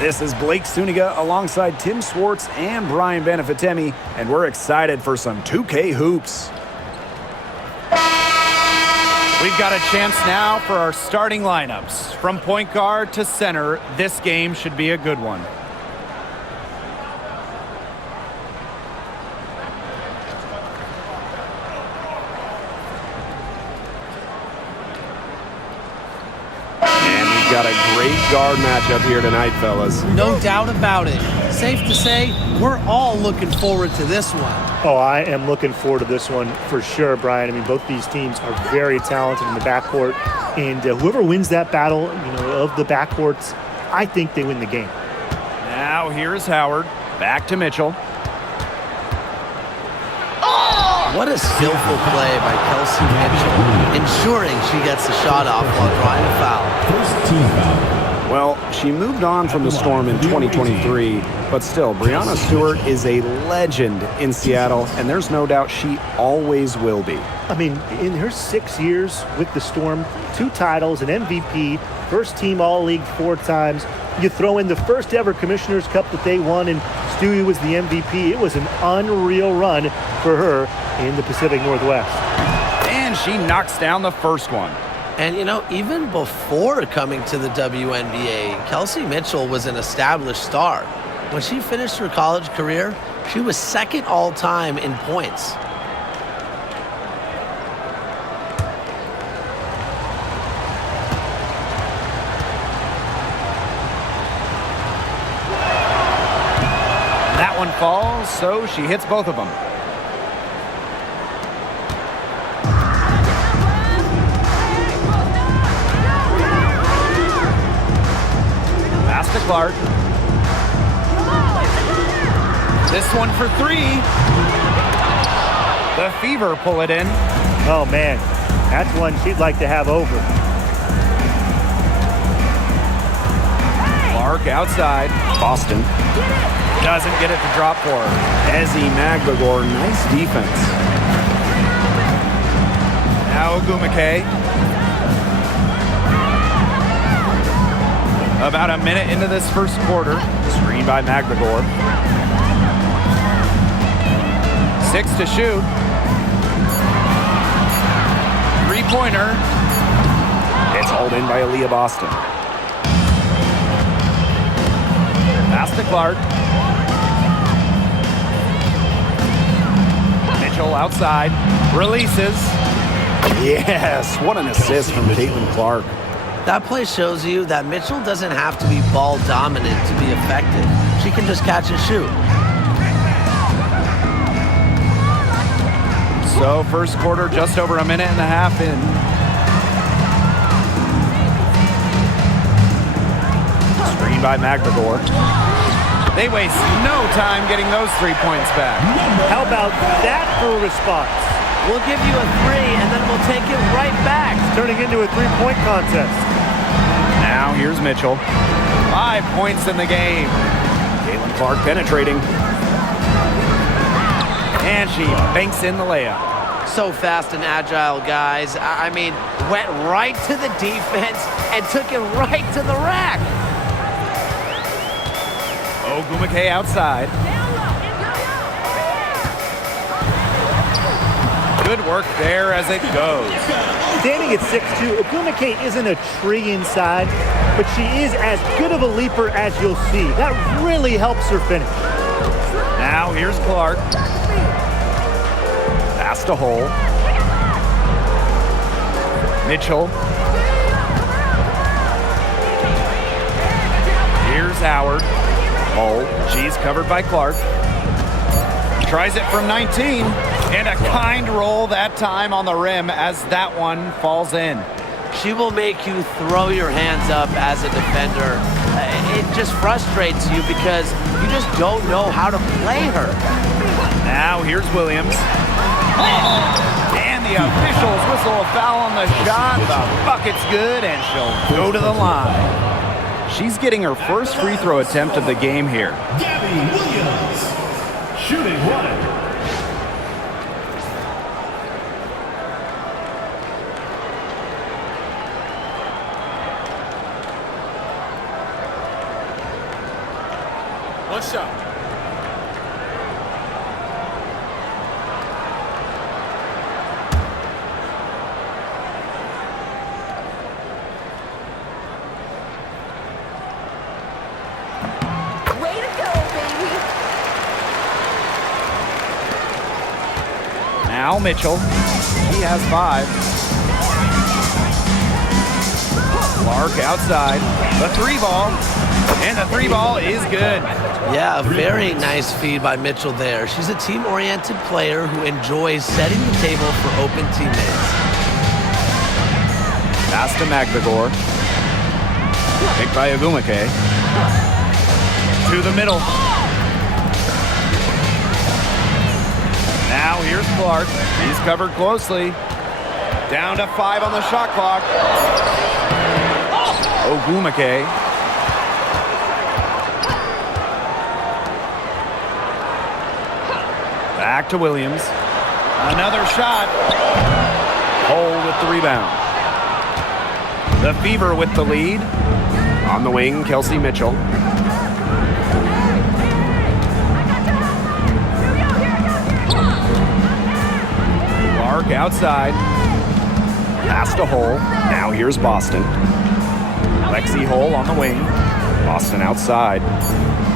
This is Blake Suniga alongside Tim Swartz and Brian Benefitemi, and we're excited for some 2K hoops. We've got a chance now for our starting lineups. From point guard to center, this game should be a good one. Got a great guard matchup here tonight, fellas. No doubt about it. Safe to say, we're all looking forward to this one. Oh, I am looking forward to this one for sure, Brian. I mean, both these teams are very talented in the backcourt, and whoever wins that battle, of the backcourts, I think they win the game. Now here's Howard. Back to Mitchell. What a skillful play by Kelsey Mitchell, ensuring she gets the shot off while drawing a foul. First team foul. Well, she moved on from the Storm in 2023, but still, Breanna Stewart is a legend in Seattle, and there's no doubt she always will be. I mean, in her 6 years with the Storm, 2 titles, an MVP, first team All-League 4 times. You throw in the first ever Commissioner's Cup that they won, and Stewie was the MVP. It was an unreal run for her in the Pacific Northwest. And she knocks down the first one. And, even before coming to the WNBA, Kelsey Mitchell was an established star. When she finished her college career, she was second all-time in points. That one falls, so she hits both of them. Pass to Clark. This one for 3. The Fever pull it in. Oh, man, that's one she'd like to have over. Clark outside. Boston. Doesn't get it to drop for her. Ezzy Magbagor, nice defense. Now Ogumake. About a minute into this first quarter. Screen by Magbagor. 6 to shoot. 3-pointer. It's hauled in by Aaliyah Boston. Pass to Clark. Mitchell outside. Releases. Yes, what an assist from Caitlin Clark. That play shows you that Mitchell doesn't have to be ball dominant to be effective. She can just catch and shoot. So first quarter just over a minute and a half in. Screen by Magbagor. They waste no time getting those 3 points back. How about that for a response? We'll give you a 3, and then we'll take it right back. Turning into a 3-point contest. Now here's Mitchell. 5 points in the game. Caitlin Clark penetrating. And she banks in the layup. So fast and agile, guys. I mean, went right to the defense and took it right to the rack. Ogumake outside. Good work there as it goes. Standing at 6'2", Ogumake isn't a tree inside, but she is as good of a leaper as you'll see. That really helps her finish. Now here's Clark. Pass to Hole. Mitchell. Here's Howard. Hole. She's covered by Clark. Tries it from 19. And a kind roll that time on the rim as that one falls in. She will make you throw your hands up as a defender. It just frustrates you because you just don't know how to play her. Now here's Williams. And the officials whistle a foul on the shot. The bucket's good, and she'll go to the line. She's getting her first free throw attempt of the game here. Gabby Williams, shooting 1. Way to go, baby. Now Mitchell. He has 5. Clark outside. The 3 ball. And the 3 ball is good. Yeah, a very nice feed by Mitchell there. She's a team-oriented player who enjoys setting the table for open teammates. Pass to McGregor. Picked by Ogumake. To the middle. Now here's Clark. He's covered closely. Down to 5 on the shot clock. Ogumake. Back to Williams. Another shot. Hole with the rebound. The Fever with the lead. On the wing, Kelsey Mitchell. Clark outside. Pass to Hole. Now here's Boston. Lexi Hole on the wing. Boston outside.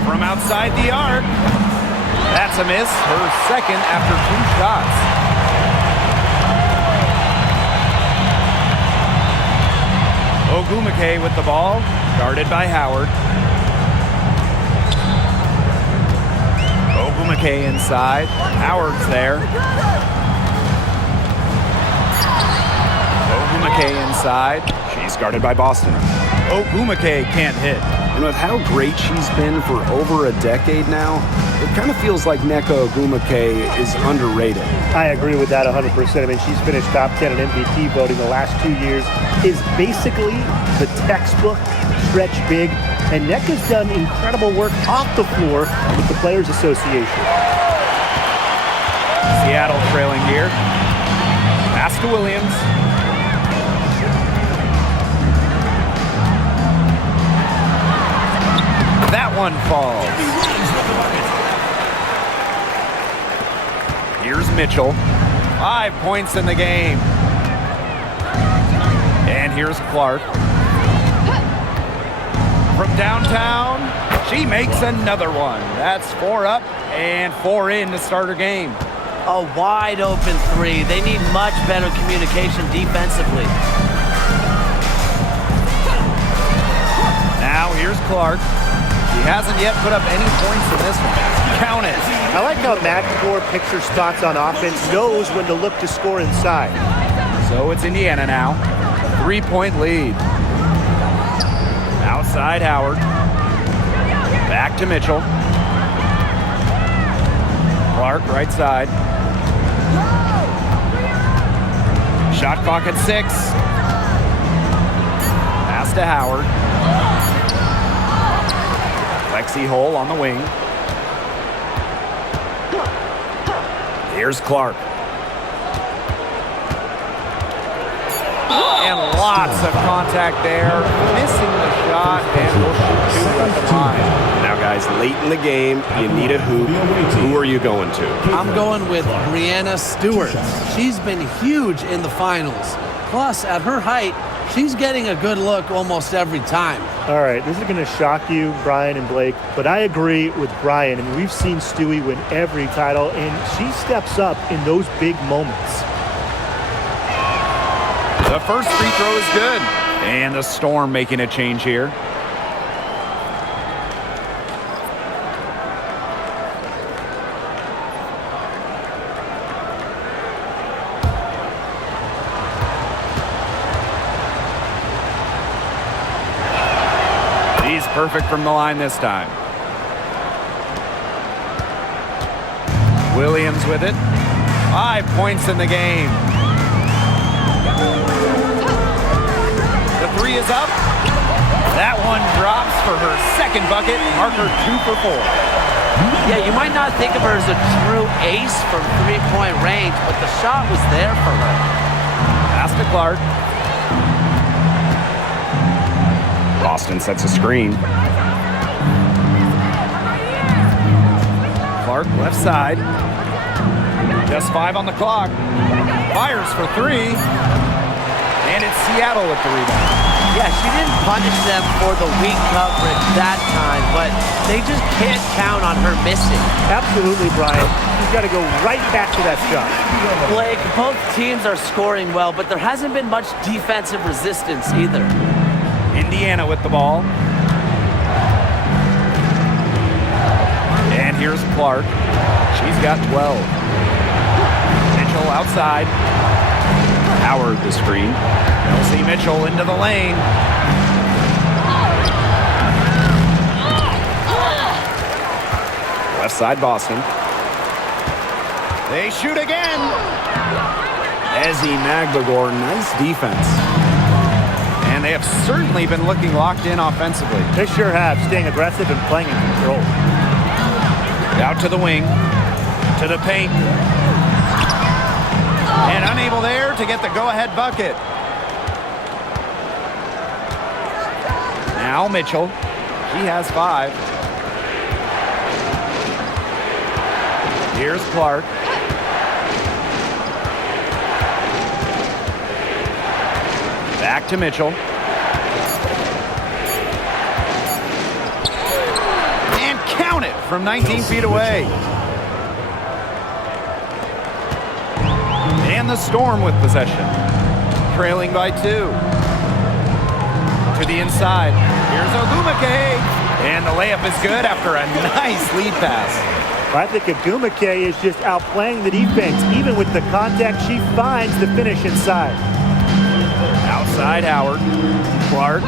From outside the arc. That's a miss. Her second after 2 shots. Ogumake with the ball. Guarded by Howard. Ogumake inside. Howard's there. Ogumake inside. She's guarded by Boston. Ogumake can't hit. And with how great she's been for over a decade now, it kind of feels like Nneka Ogumake is underrated. I agree with that 100%. I mean, she's finished top 10 in MVP voting the last 2 years, is basically the textbook stretch big, and Nneka's done incredible work off the floor with the Players Association. Seattle trailing here. Pass to Williams. That one falls. Here's Mitchell. 5 points in the game. And here's Clark. From downtown, she makes another one. That's 4 up and 4 in to start her game. A wide open 3. They need much better communication defensively. Now here's Clark. He hasn't yet put up any points in this one. Count it. I like how McGregor picks her spots on offense, knows when to look to score inside. So it's Indiana now. 3-point lead. Outside Howard. Back to Mitchell. Clark right side. Shot clock at 6. Pass to Howard. Lexi Hole on the wing. Here's Clark. And lots of contact there. Missing the shot, and we'll shoot 2 at the line. Now, guys, late in the game, you need a hoop. Who are you going to? I'm going with Breanna Stewart. She's been huge in the finals. Plus, at her height, she's getting a good look almost every time. All right, this is going to shock you, Brian and Blake, but I agree with Brian. I mean, we've seen Stewie win every title, and she steps up in those big moments. The first free throw is good. And the Storm making a change here. He's perfect from the line this time. Williams with it. 5 points in the game. The 3 is up. That one drops for her second bucket. Marker 2 for 4. Yeah, you might not think of her as a true ace from three-point range, but the shot was there for her. Pass to Clark. Boston sets a screen. Clark, left side. Just 5 on the clock. Fires for 3. And it's Seattle with the rebound. Yeah, she didn't punish them for the weak coverage that time, but they just can't count on her missing. Absolutely, Brian. She's got to go right back to that shot. Blake, both teams are scoring well, but there hasn't been much defensive resistance either. Indiana with the ball. And here's Clark. She's got 12. Mitchell outside. Howard the screen. Kelsey Mitchell into the lane. Left side, Boston. They shoot again. Ezzy Magbagor, nice defense. And they have certainly been looking locked in offensively. They sure have, staying aggressive and playing in control. Out to the wing. To the paint. And unable there to get the go-ahead bucket. Now Mitchell. She has 5. Here's Clark. Back to Mitchell. And count it from 19 feet away. And the Storm with possession. Trailing by 2. To the inside. Here's Ogumake. And the layup is good after a nice lead pass. I think Ogumake is just outplaying the defense. Even with the contact, she finds the finish inside. Outside Howard. Clark.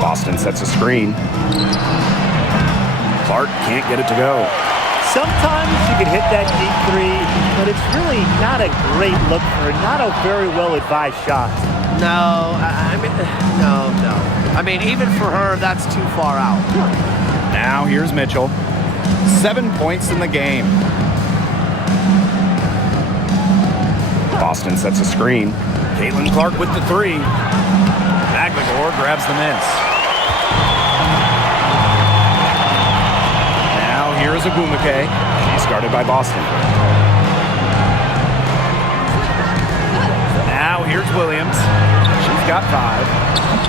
Boston sets a screen. Clark can't get it to go. Sometimes you can hit that deep 3, but it's really not a great look for her. Not a very well-advised shot. No, no. I mean, even for her, that's too far out. Now here's Mitchell. 7 points in the game. Boston sets a screen. Caitlin Clark with the 3. Magbagor grabs the miss. Now here's Ogumake. She's guarded by Boston. Now here's Williams. She's got 5.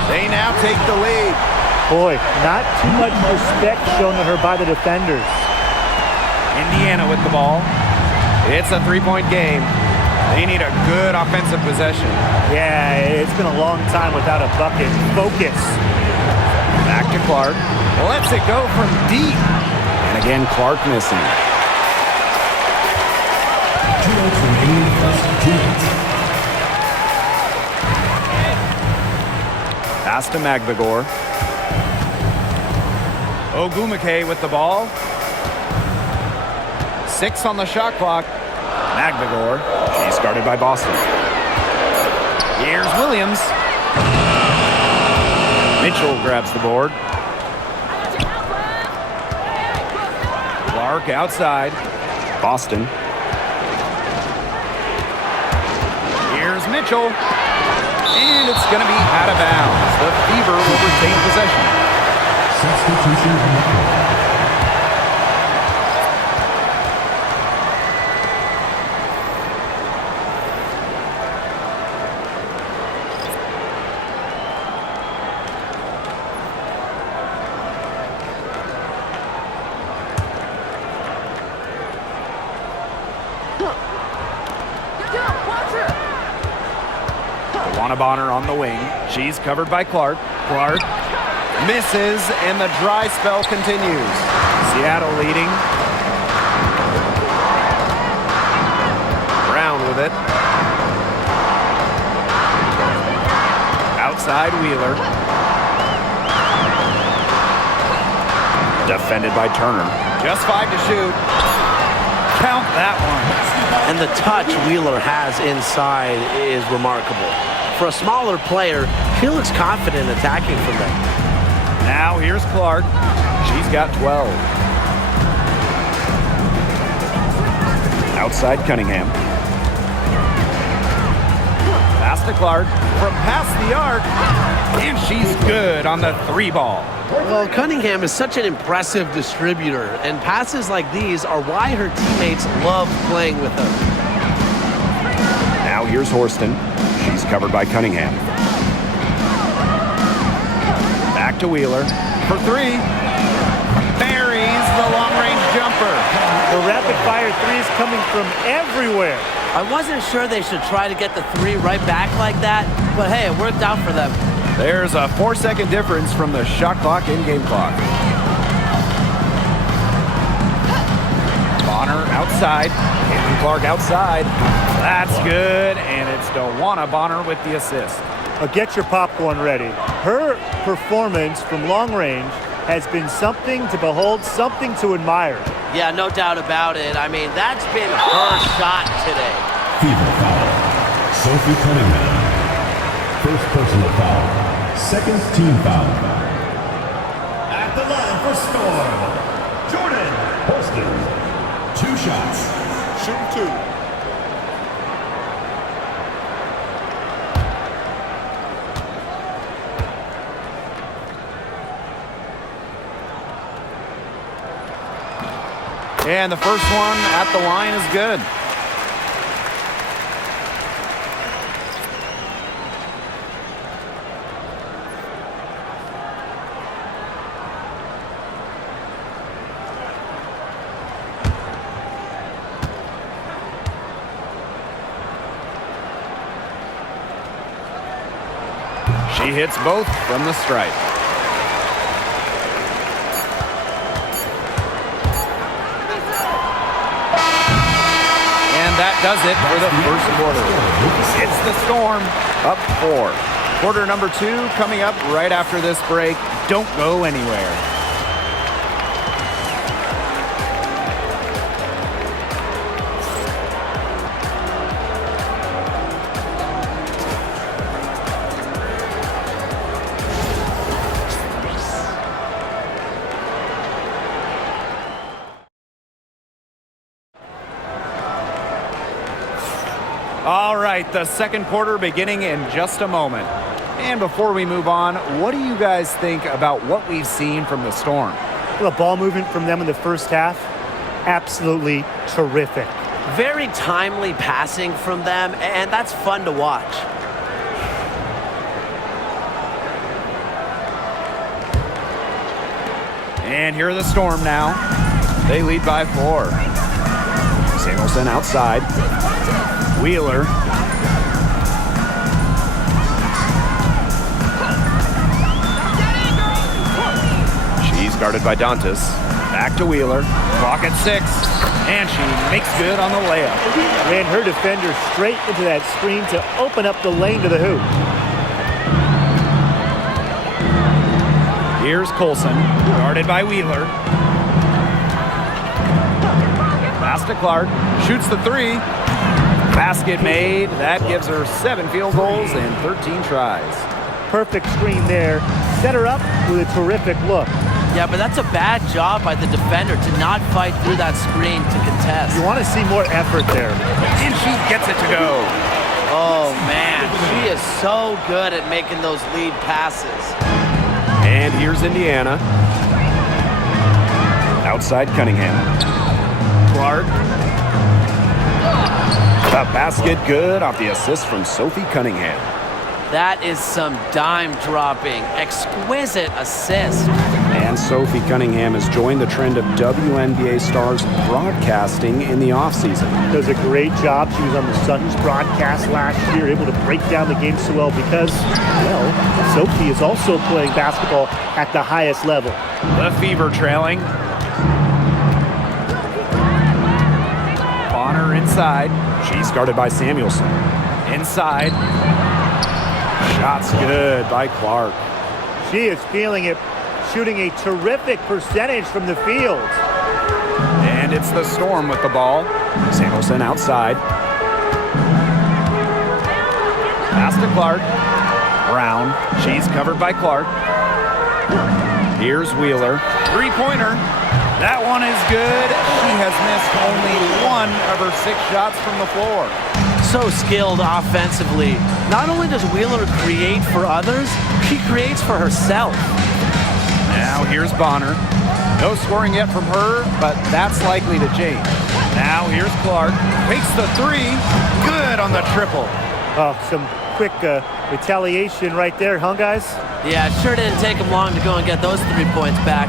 They now take the lead. Boy, not too much respect shown to her by the defenders. Indiana with the ball. It's a 3-point game. They need a good offensive possession. Yeah, it's been a long time without a bucket. Focus. Back to Clark. Lets it go from deep. And again, Clark missing. Pass to Magbagor. Ogumake with the ball. 6 on the shot clock. Magbagor. She's guarded by Boston. Here's Williams. Mitchell grabs the board. Clark outside. Boston. Here's Mitchell. And it's going to be out of bounds. The Fever will retain possession. Substitution on the court. Bonner on the wing. She's covered by Clark. Clark misses, and the dry spell continues. Seattle leading. Brown with it. Outside Wheeler. Defended by Turner. Just 5 to shoot. Count that one. And the touch Wheeler has inside is remarkable. For a smaller player, he looks confident attacking from there. Now here's Clark. She's got 12. Outside Cunningham. Pass to Clark from past the arc. And she's good on the 3 ball. Well, Cunningham is such an impressive distributor, and passes like these are why her teammates love playing with her. Now here's Horston. She's covered by Cunningham. Back to Wheeler for three. Buries the long-range jumper. The rapid-fire threes coming from everywhere. I wasn't sure they should try to get the three right back like that, but hey, it worked out for them. There's a 4-second difference from the shot clock and game clock. Bonner outside. Caitlin Clark outside. That's good, and it's DeWanna Bonner with the assist. Get your popcorn ready. Her performance from long range has been something to behold, something to admire. Yeah, no doubt about it. I mean, that's been her shot today. Fever foul. Sophie Cunningham. First personal foul. Second team foul. At the line for Storm, Jordan Holston. 2 shots. Shooting 2. And the first one at the line is good. She hits both from the stripe. And that does it for the first quarter. It's the Storm up 4. Quarter number 2 coming up right after this break. Don't go anywhere. All right, the second quarter beginning in just a moment. And before we move on, what do you guys think about what we've seen from the Storm? Well, the ball movement from them in the first half, absolutely terrific. Very timely passing from them, and that's fun to watch. And here are the Storm now. They lead by 4. Samuelson outside. Wheeler. She's guarded by Dantas. Back to Wheeler. Clock at 6. And she makes good on the layup. Ran her defender straight into that screen to open up the lane to the hoop. Here's Colson, guarded by Wheeler. Pass to Clark. Shoots the 3. Basket made. That gives her 7 field goals and 13 tries. Perfect screen there. Set her up with a terrific look. Yeah, but that's a bad job by the defender to not fight through that screen to contest. You want to see more effort there. And she gets it to go. Oh, man. She is so good at making those lead passes. And here's Indiana. Outside Cunningham. Clark. The basket good off the assist from Sophie Cunningham. That is some dime dropping, exquisite assist. And Sophie Cunningham has joined the trend of WNBA stars broadcasting in the offseason. Does a great job. She was on the Suns broadcast last year, able to break down the game so well because, well, Sophie is also playing basketball at the highest level. The Fever trailing. Bonner inside. She's guarded by Samuelson. Inside. Shots good by Clark. She is feeling it, shooting a terrific percentage from the field. And it's the Storm with the ball. Samuelson outside. Pass to Clark. Brown. She's covered by Clark. Here's Wheeler. 3-pointer. That one is good. She has missed only 1 of her 6 shots from the floor. So skilled offensively. Not only does Wheeler create for others, she creates for herself. Now here's Bonner. No scoring yet from her, but that's likely to change. Now here's Clark. Takes the three. Good on the triple. Oh, some quick retaliation right there, huh, guys? Yeah, it sure didn't take them long to go and get those 3 points back.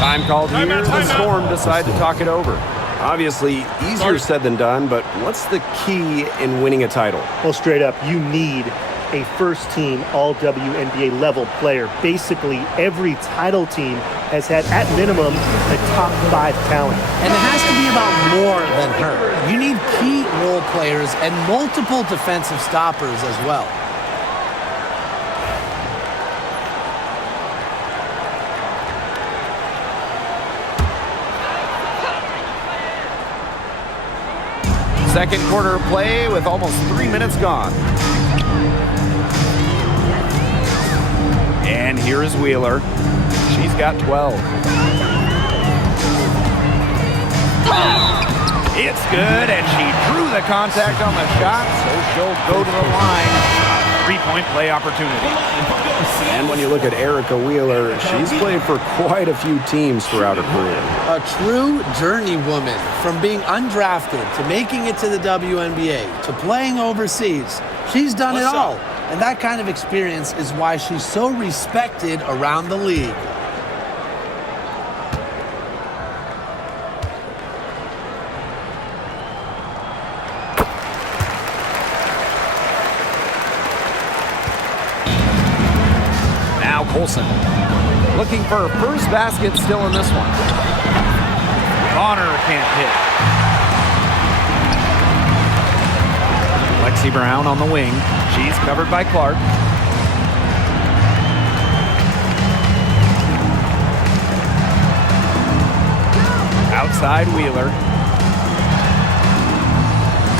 Time called here. The Storm decide to talk it over. Obviously, easier said than done, but what's the key in winning a title? Well, straight up, you need a first-team all-WNBA level player. Basically, every title team has had, at minimum, a top 5 talent. And it has to be about more than her. You need key role players and multiple defensive stoppers as well. Second quarter play with almost 3 minutes gone. And here is Wheeler. She's got 12. It's good, and she drew the contact on the shot, so she'll go to the line. 3-point play opportunity. And when you look at Erica Wheeler, she's played for quite a few teams throughout her career. A true journeywoman, from being undrafted to making it to the WNBA to playing overseas. She's done it all. And that kind of experience is why she's so respected around the league. Now Colson looking for her first basket still in this one. Bonner can't hit. Lexi Brown on the wing. She's covered by Clark. Outside Wheeler.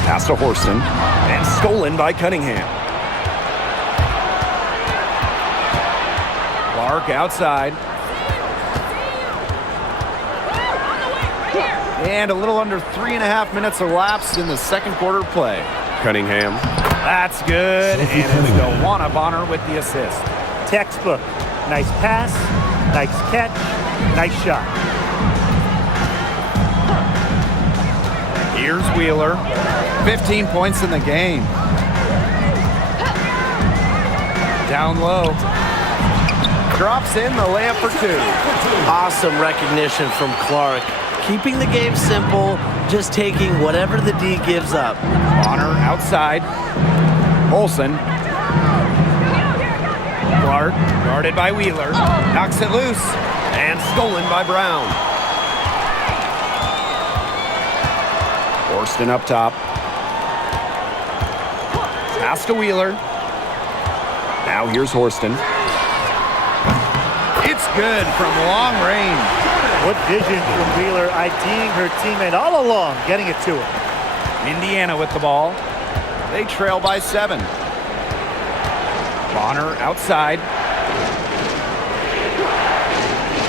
Pass to Horston. And stolen by Cunningham. Clark outside. And a little under 3.5 minutes elapsed in the second quarter play. Cunningham. That's good, and it's Gowanna Bonner with the assist. Textbook. Nice pass, nice catch, nice shot. Here's Wheeler. 15 points in the game. Down low. Drops in the layup for 2. Awesome recognition from Clark. Keeping the game simple, just taking whatever the D gives up. Bonner outside. Olsen. Clark, guarded by Wheeler. Knocks it loose. And stolen by Brown. Horston up top. Pass to Wheeler. Now here's Horston. It's good from long range. What vision from Wheeler, IDing her teammate all along, getting it to her. Indiana with the ball. They trail by 7. Bonner outside.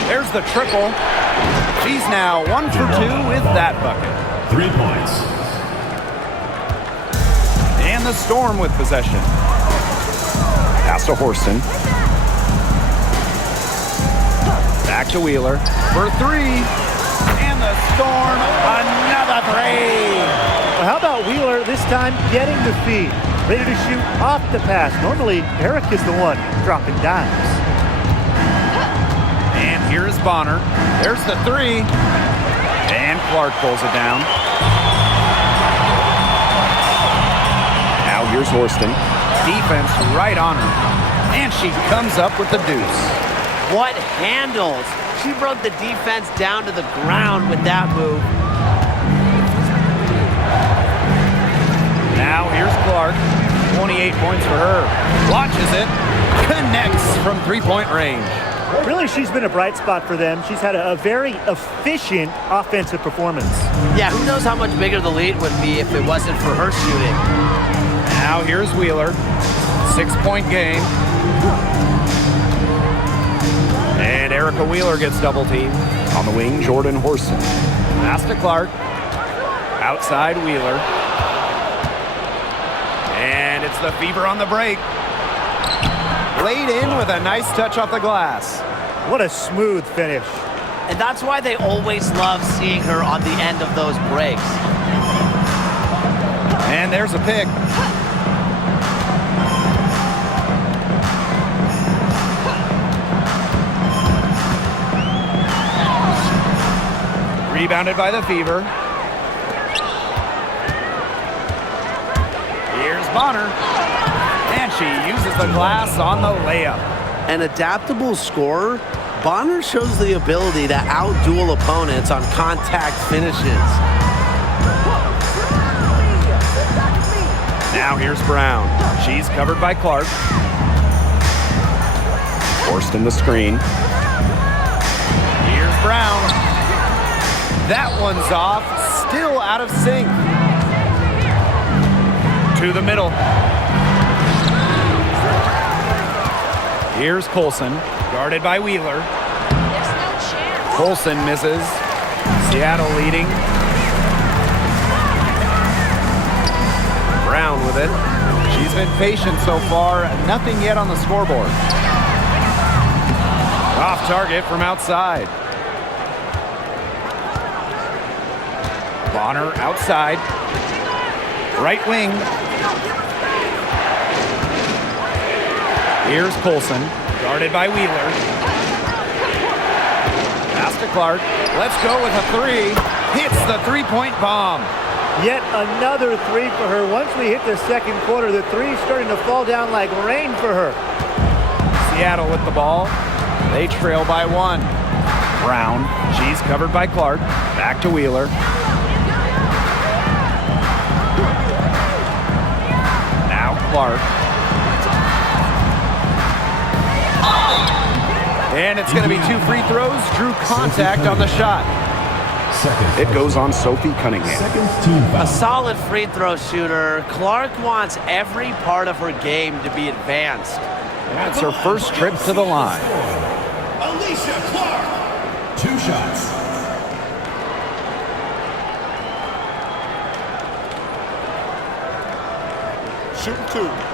There's the triple. She's now 1 for 2 with that bucket. 3 points. And the Storm with possession. Pass to Horston. Back to Wheeler for 3. And the Storm, another 3. Well, how about Wheeler this time getting the feed? Ready to shoot off the pass. Normally, Eric is the one dropping dimes. And here's Bonner. There's the 3. And Clark pulls it down. Now here's Horston. Defense right on her. And she comes up with the deuce. What handles? She broke the defense down to the ground with that move. Now here's Clark. 28 points for her. Launches it. Connects from 3-point range. Really, she's been a bright spot for them. She's had a very efficient offensive performance. Yeah, who knows how much bigger the lead would be if it wasn't for her shooting. Now here's Wheeler. 6-point game. And Erica Wheeler gets double teamed. On the wing, Jordan Horston. Pass to Clark. Outside Wheeler. And it's the Fever on the break. Laid in with a nice touch off the glass. What a smooth finish. And that's why they always love seeing her on the end of those breaks. And there's a pick. Rebounded by the Fever. Here's Bonner. And she uses the glass on the layup. An adaptable scorer, Bonner shows the ability to outduel opponents on contact finishes. Now here's Brown. She's covered by Clark. Forced in the screen. Here's Brown. That one's off. Still out of sync. To the middle. Here's Colson, guarded by Wheeler. Colson misses. Seattle leading. Brown with it. She's been patient so far. Nothing yet on the scoreboard. Off target from outside. Bonner outside. Right wing. Here's Colson, guarded by Wheeler. Pass to Clark. Let's go with a three. Hits the three-point bomb. Yet another three for her. Once we hit the second quarter, the three's starting to fall down like rain for her. Seattle with the ball. They trail by one. Brown, she's covered by Clark. Back to Wheeler. Now Clark. And it's going to be 2 free throws. Drew contact on the shot. It goes on Sophie Cunningham. A solid free throw shooter. Clark wants every part of her game to be advanced. That's her first trip to the line. Alicia Clark. 2 shots. Shooting 2.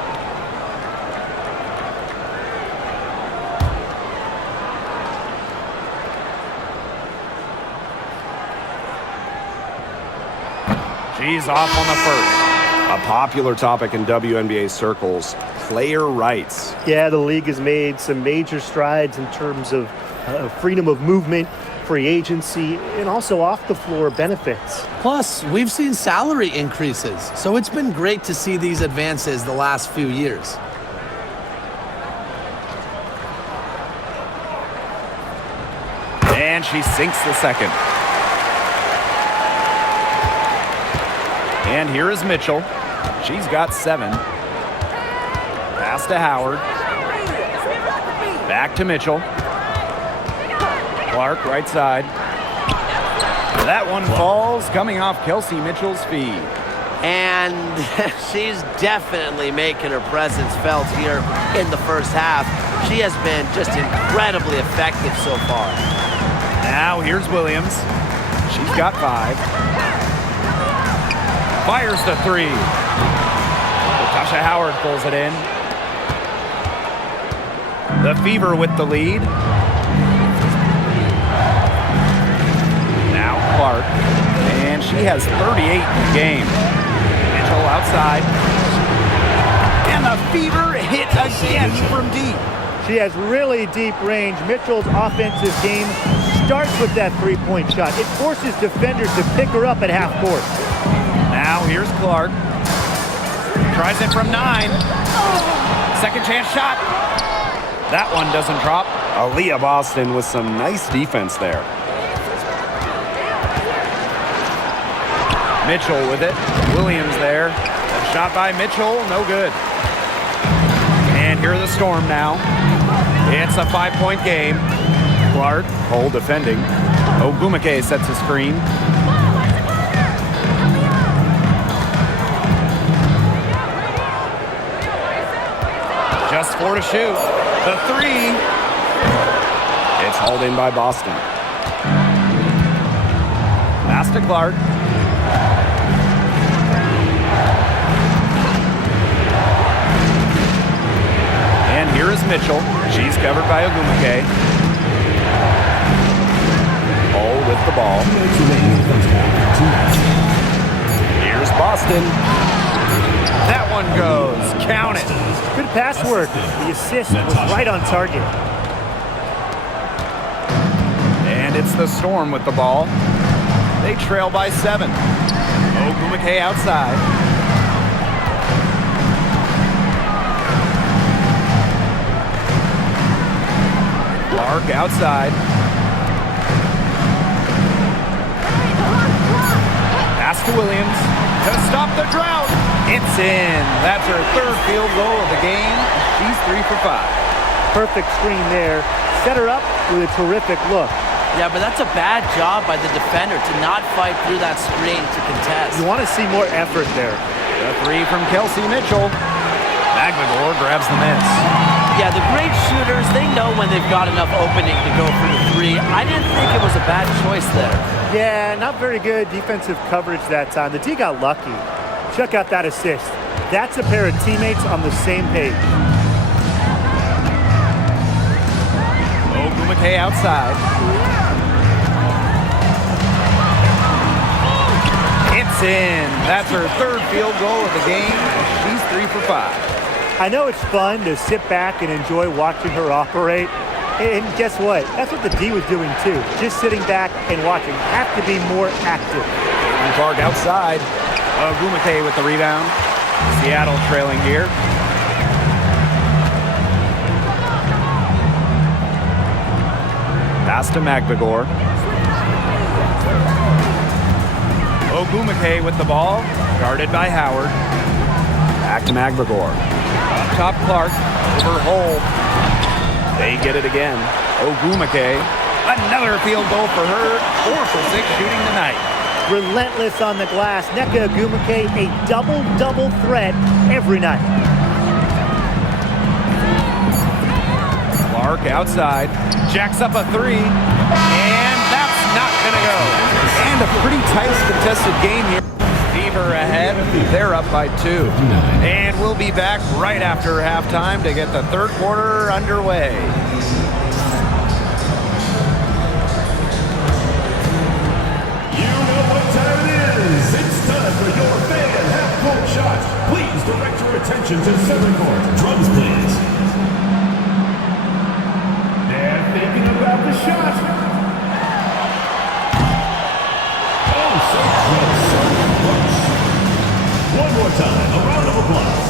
She's off on the first. A popular topic in WNBA circles, player rights. Yeah, the league has made some major strides in terms of freedom of movement, free agency, and also off-the-floor benefits. Plus, we've seen salary increases, so it's been great to see these advances the last few years. And she sinks the second. And here is Mitchell. She's got 7. Pass to Howard. Back to Mitchell. Clark, right side. That one falls, coming off Kelsey Mitchell's feet. And she's definitely making her presence felt here in the first half. She has been just incredibly effective so far. Now here's Williams. She's got 5. Fires the 3. Natasha Howard pulls it in. The Fever with the lead. Now Clark. And she has 38 in the game. Mitchell outside. And the Fever hit again from deep. She has really deep range. Mitchell's offensive game starts with that three-point shot. It forces defenders to pick her up at half court. Now here's Clark. Tries it from 9. Second chance shot. That one doesn't drop. Aaliyah Boston with some nice defense there. Mitchell with it. Williams there. A shot by Mitchell, no good. And here are the Storm now. It's a 5-point game. Clark, Cole defending. Ogumake sets a screen. Just 4 to shoot. The 3. It's hauled in by Boston. Pass to Clark. And here is Mitchell. She's covered by Ogumake. with the ball. Here's Boston. That one goes. Count it. Good pass work. The assist was right on target. And it's the Storm with the ball. They trail by 7. Ogumake outside. Clark outside. Pass to Williams to stop the drought. It's in. That's her 3rd field goal of the game. She's 3 for 5. Perfect screen there. Set her up with a terrific look. Yeah, but that's a bad job by the defender to not fight through that screen to contest. You want to see more effort there. The 3 from Kelsey Mitchell. Maglador grabs the miss. Yeah, the great shooters, they know when they've got enough opening to go for the 3. I didn't think it was a bad choice there. Yeah, not very good defensive coverage that time. The D got lucky. Check out that assist. That's a pair of teammates on the same page. Ogumake outside. It's in. That's her 3rd field goal of the game. She's 3 for 5. I know it's fun to sit back and enjoy watching her operate. And guess what? That's what the D was doing too. Just sitting back and watching. Have to be more active. Clark outside. Ogumake with the rebound. Seattle trailing here. Pass to Maglador. Ogumake with the ball. Guarded by Howard. Back to Maglador. Up top Clark. Over Hole. They get it again. Ogumake. Another field goal for her. 4 for 6 shooting tonight. Relentless on the glass. Nneka Ogumake, a double-double threat every night. Clark outside. Jacks up a 3. And that's not going to go. And a pretty tight contested game here. Fever ahead. They're up by 2. And we'll be back right after halftime to get the 3rd quarter underway. You know what time it is. It's time for your fan half-court shots. Please direct your attention to center court. Drums, please. They're thinking about the shot. Oh, so close, so close. One more time, a round of applause.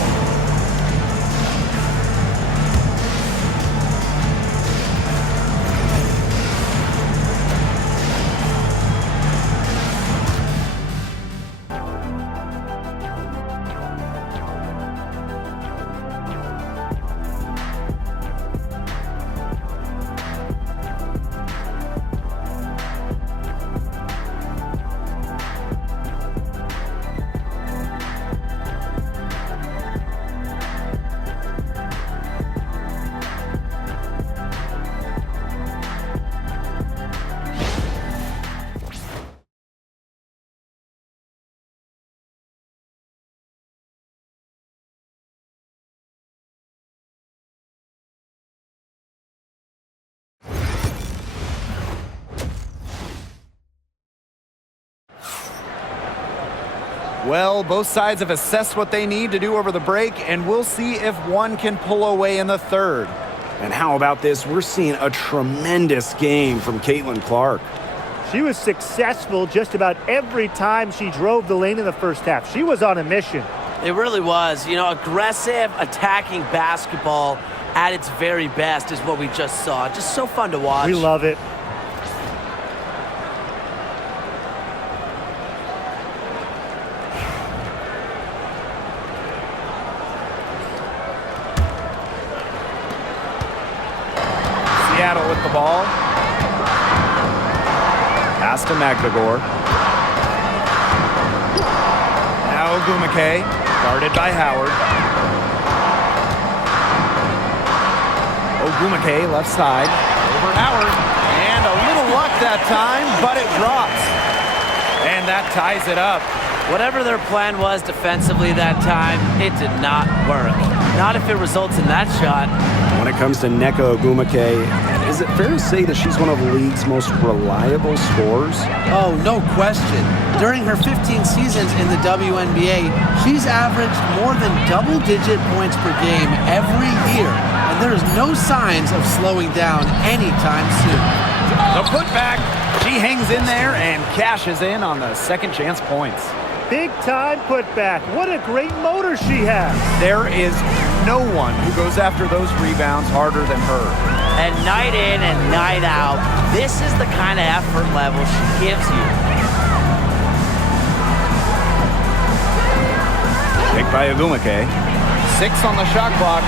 Well, both sides have assessed what they need to do over the break, and we'll see if one can pull away in the 3rd. And how about this? We're seeing a tremendous game from Caitlin-Clark. She was successful just about every time she drove the lane in the first half. She was on a mission. It really was. You know, aggressive, attacking basketball at its very best is what we just saw. Just so fun to watch. We love it. Seattle with the ball. Pass to Maglador. Now Ogumake, guarded by Howard. Ogumake left side, over Howard. And a little luck that time, but it drops. And that ties it up. Whatever their plan was defensively that time, it did not work. Not if it results in that shot. When it comes to Nneka Ogumake, it is is it fair to say that she's one of the league's most reliable scorers? Oh, no question. During her 15 seasons in the WNBA, she's averaged more than double-digit points per game every year, and there's no signs of slowing down anytime soon. The putback. She hangs in there and cashes in on the second chance points. Big time putback. What a great motor she has. There is no one who goes after those rebounds harder than her. And night in and night out, this is the kind of effort level she gives you. Picked by Agumake. 6 on the shot clock.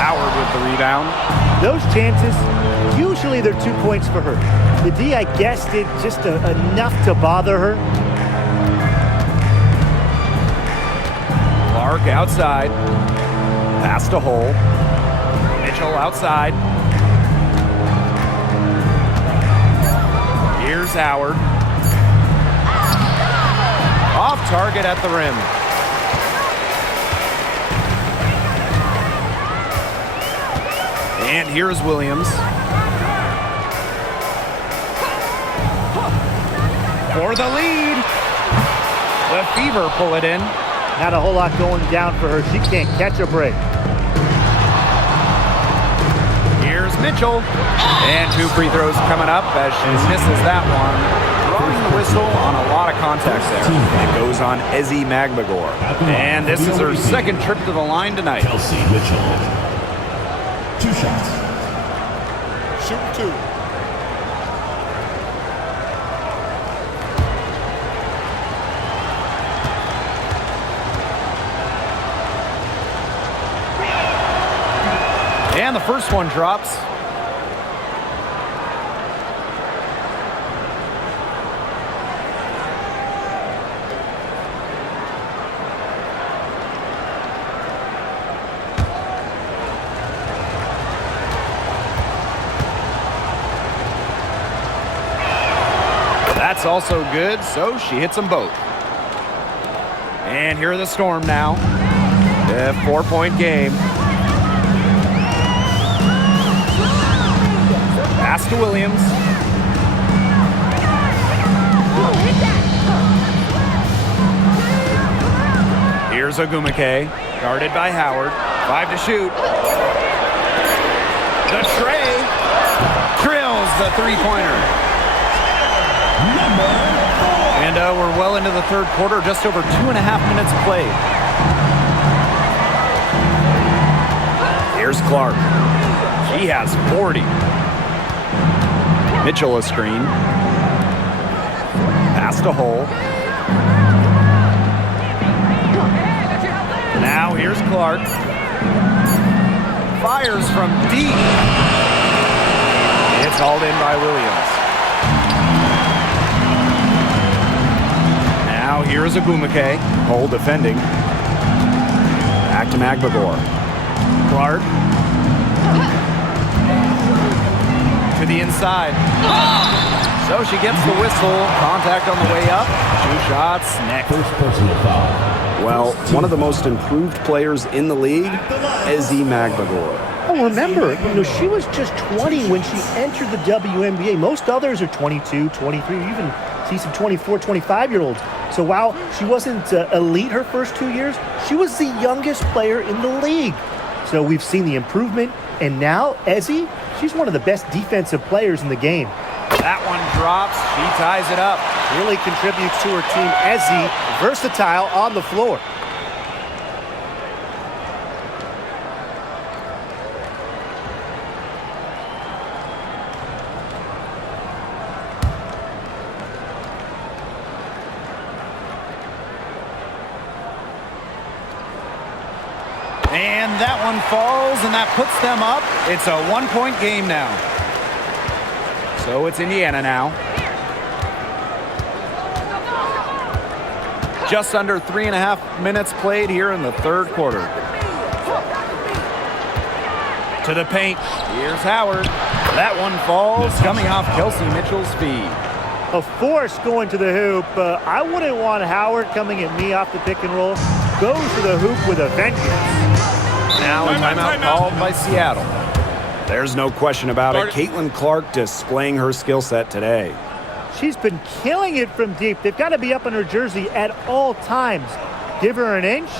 Howard with the rebound. Those chances, usually they're 2 points for her. The D, I guess, did just enough to bother her. Clark outside. Pass to Hole. Mitchell outside. Here's Howard. Off target at the rim. And here's Williams. For the lead. The Fever pull it in. Not a whole lot going down for her. She can't catch a break. Here's Mitchell. And 2 free throws coming up as she misses that one. Drawing the whistle on a lot of contact there. It goes on Ezzy Magbagor. And this is her second trip to the line tonight. Kelsey Mitchell. 2 shots. Shoot 2. And the first one drops. That's also good, so she hits them both. And here are the Storm now. A 4-point game. Pass to Williams. Here's Agumake, guarded by Howard. 5 to shoot. The tray drills the 3-pointer. And we're well into the third quarter, just over 2.5 minutes played. Here's Clark. She has 40. Mitchell a screen. Pass to Hole. Now here's Clark. Fires from deep. It's hauled in by Williams. Now here's Agumake. Hole defending. Back to Magbagor. Clark. To the inside. So she gets the whistle. Contact on the way up. 2 shots next. First personal foul. Well, one of the most improved players in the league, Ezzy Magbagor. Oh, remember, she was just 20 when she entered the WNBA. Most others are 22, 23, even see some 24, 25-year-olds. So while she wasn't elite her first 2 years, she was the youngest player in the league. So we've seen the improvement, and now Ezzy, she's one of the best defensive players in the game. That one drops. She ties it up. Really contributes to her team. Ezzy, versatile on the floor. And that one falls, and that puts them up. It's a 1-point game now. So it's Indiana now. Just under 3.5 minutes played here in the third quarter. To the paint. Here's Howard. That one falls, coming off Kelsey Mitchell's feed. A force going to the hoop. I wouldn't want Howard coming at me off the pick and roll. Goes to the hoop with a vengeance. Now a timeout called by Seattle. There's no question about it. Caitlin Clark displaying her skill set today. She's been killing it from deep. They've got to be up in her jersey at all times. Give her an inch,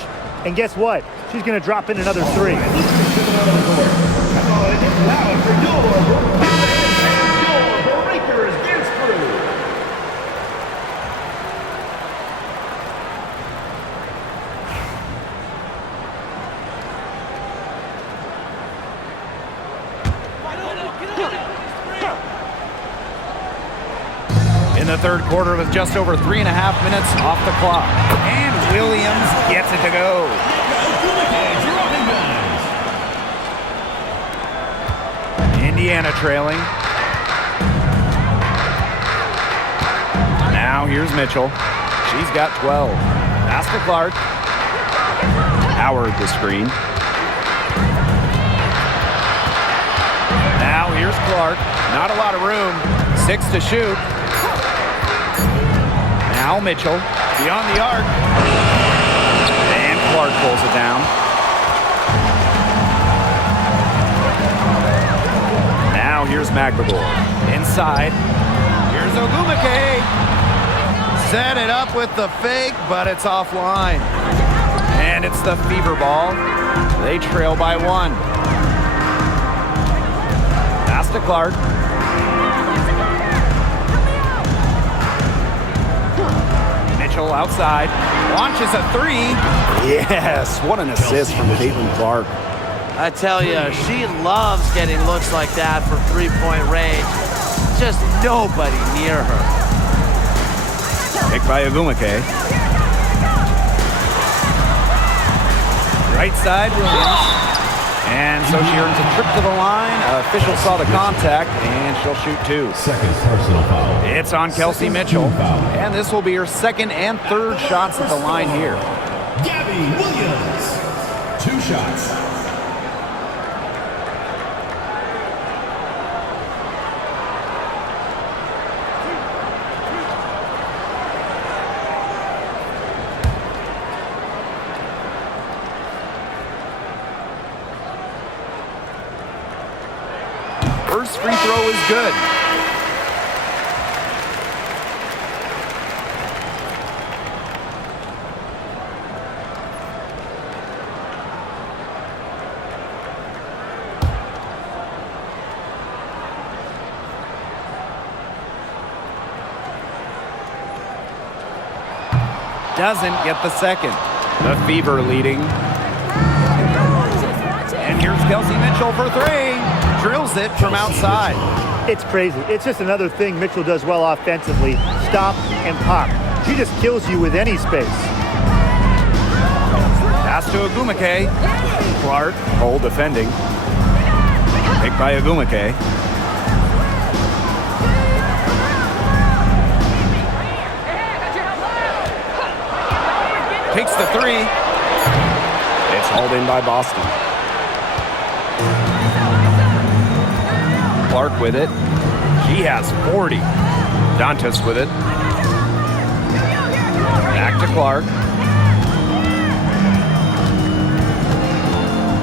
and guess what? She's going to drop in another three. In the third quarter with just over 3.5 minutes off the clock. And Williams gets it to go. Indiana trailing. Now here's Mitchell. She's got 12. Pass to Clark. Howard the screen. Now here's Clark. Not a lot of room. 6 to shoot. Now Mitchell, beyond the arc. And Clark pulls it down. Now here's McBagor. Inside. Here's Ogumake. Set it up with the fake, but it's offline. And it's the Fever ball. They trail by 1. Pass to Clark. Mitchell outside, launches a 3. Yes, what an assist from Caitlin Clark. I tell you, she loves getting looks like that from three-point range. Just nobody near her. Picked by Ogumake. Right side, Williams. And so she earns a trip to the line. Official saw the contact, and she'll shoot 2. Second personal foul. It's on Kelsey Mitchell. And this will be her second and third shots at the line here. Gabby Williams. 2 shots. First free throw is good. Doesn't get the second. The Fever leading. And here's Kelsey Mitchell for 3. Drills it from outside. It's crazy. It's just another thing Mitchell does well offensively. Stop and pop. She just kills you with any space. Pass to Ogumake. Clark, Cole defending. picked by Ogumake. Takes the 3. It's hauled in by Boston. Clark with it. She has 40. Dantas with it. Back to Clark.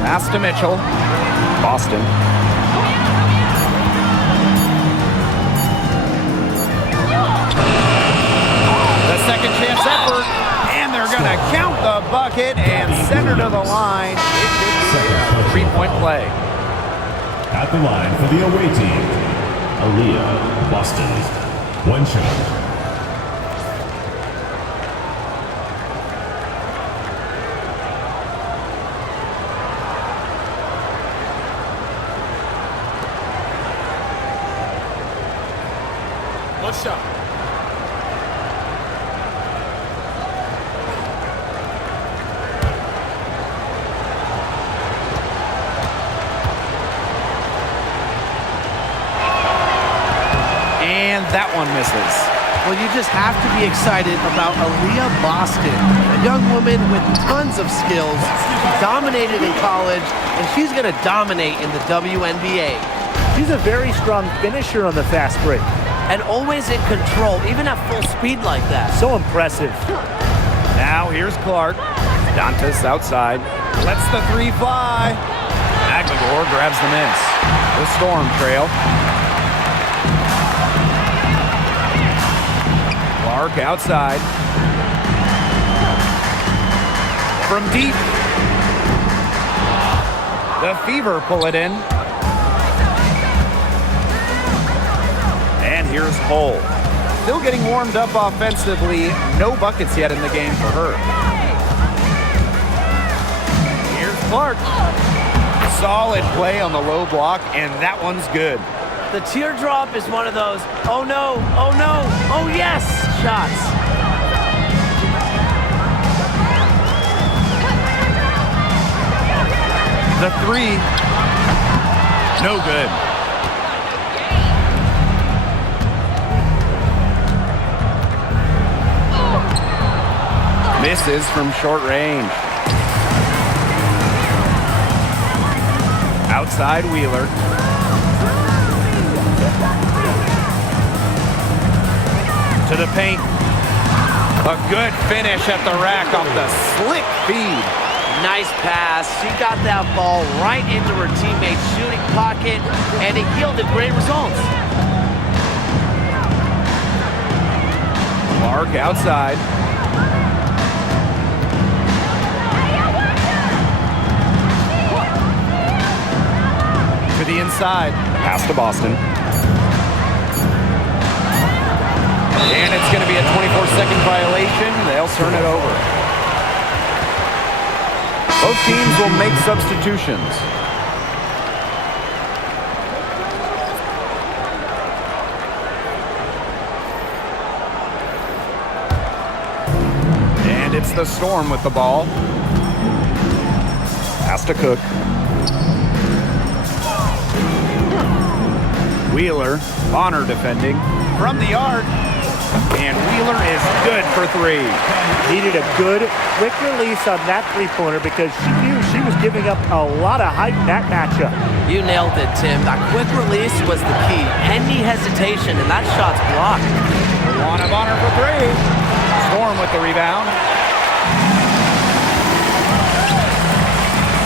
Pass to Mitchell. Boston. The second chance effort. And they're going to count the bucket and send her to the line. It would be a 3-point play. At the line for the away team, Aaliyah, Boston. 1 shot. What's up? And that one misses. Well, you just have to be excited about Aaliyah Boston, a young woman with tons of skills. She dominated in college, and she's going to dominate in the WNBA. She's a very strong finisher on the fast break. And always in control, even at full speed like that. So impressive. Now here's Clark. Dantas outside. Lets the 3 fly. Aguilar grabs the miss. The Storm trail. Clark outside. From deep. The Fever pull it in. And here's Cole. Still getting warmed up offensively. No buckets yet in the game for her. Here's Clark. Solid play on the low block, and that one's good. The teardrop is one of those, oh no, oh no, oh yes, shots. The three, no good. Misses from short range. Outside Wheeler. To the paint. A good finish at the rack off the slick feed. Nice pass. She got that ball right into her teammate's shooting pocket, and it yielded great results. Clark outside. To the inside. Pass to Boston. And it's going to be a 24-second violation. They'll turn it over. Both teams will make substitutions. And it's the Storm with the ball. Pass to Cook. Wheeler, Bonner defending from the arc. And Wheeler is good for three. Needed a good, quick release on that three-pointer because she knew she was giving up a lot of height in that matchup. You nailed it, Tim. That quick release was the key. Any hesitation, and that shot's blocked. Luana Bonner for three. Storm with the rebound.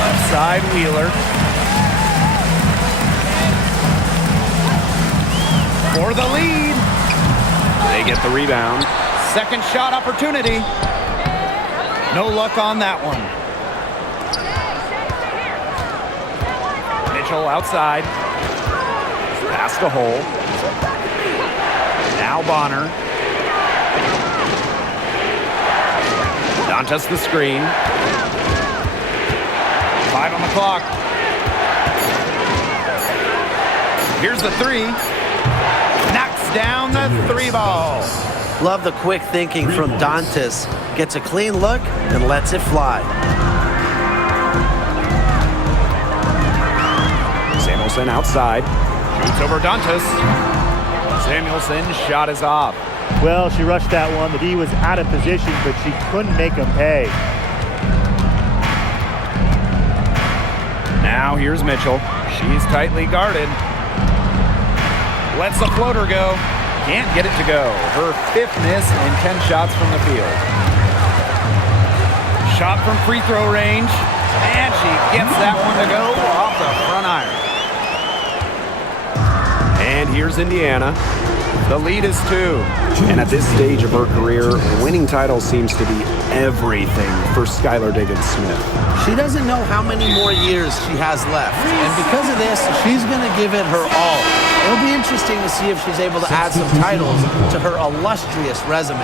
Left side, Wheeler. For the lead. They get the rebound. Second shot opportunity. No luck on that one. Mitchell outside. Pass to Hole. Now Bonner. Dantas the screen. 5 on the clock. Here's the three. Knocks down the three ball. Love the quick thinking from Dantas. Gets a clean look and lets it fly. Samuelson outside. Shoots over Dantas. Samuelson's shot is off. Well, she rushed that one. The D was out of position, but she couldn't make them pay. Now here's Mitchell. She's tightly guarded. Lets the floater go. Can't get it to go. Her fifth miss and 10 shots from the field. Shot from free throw range. And she gets that one to go off the front iron. And here's Indiana. The lead is 2. And at this stage of her career, winning titles seems to be everything for Skylar Diggins-Smith. She doesn't know how many more years she has left. And because of this, she's going to give it her all. It'll be interesting to see if she's able to add some titles to her illustrious resume.